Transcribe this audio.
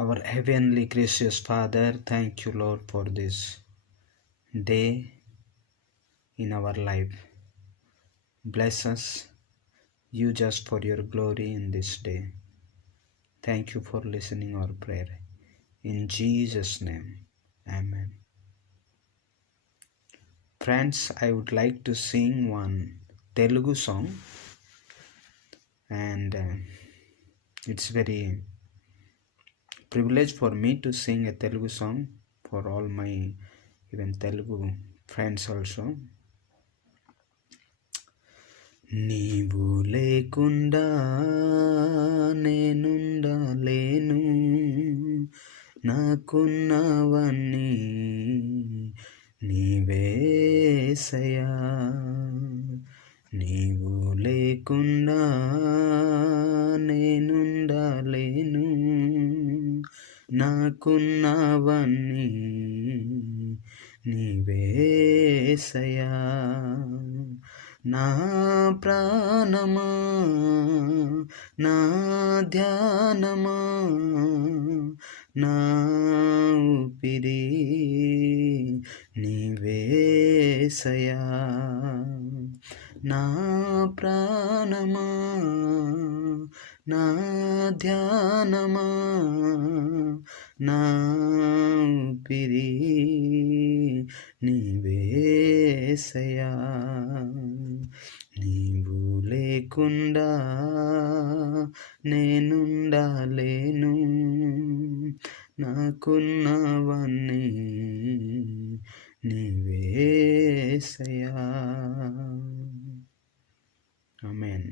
Our heavenly gracious Father, thank you, Lord, for this day in our life. Bless us, use us for your glory in this day. Thank you for listening our prayer. In Jesus' name, Amen. Friends, I would like to sing one Telugu song, and it's very privilege for me to sing a Telugu song for all my even Telugu friends also. నీవు లేకుండా నేనుండలేను, నాకున్నవన్నీ నీవేసయా. నీవు లేకుండా నేనుండలేను, నాకున్నవన్నీ నీవేసయా. నా ప్రాణమా, నా ధ్యానమా, నా ఊపిరి నీవేసయా. నా ప్రాణమా, నా ధ్యానమా, నా ఊపిరి నీవేసయా. నీవు లేకుండా నేనుండలేను, నాకున్నవన్నీ నీవేసయా. ఆమేన్.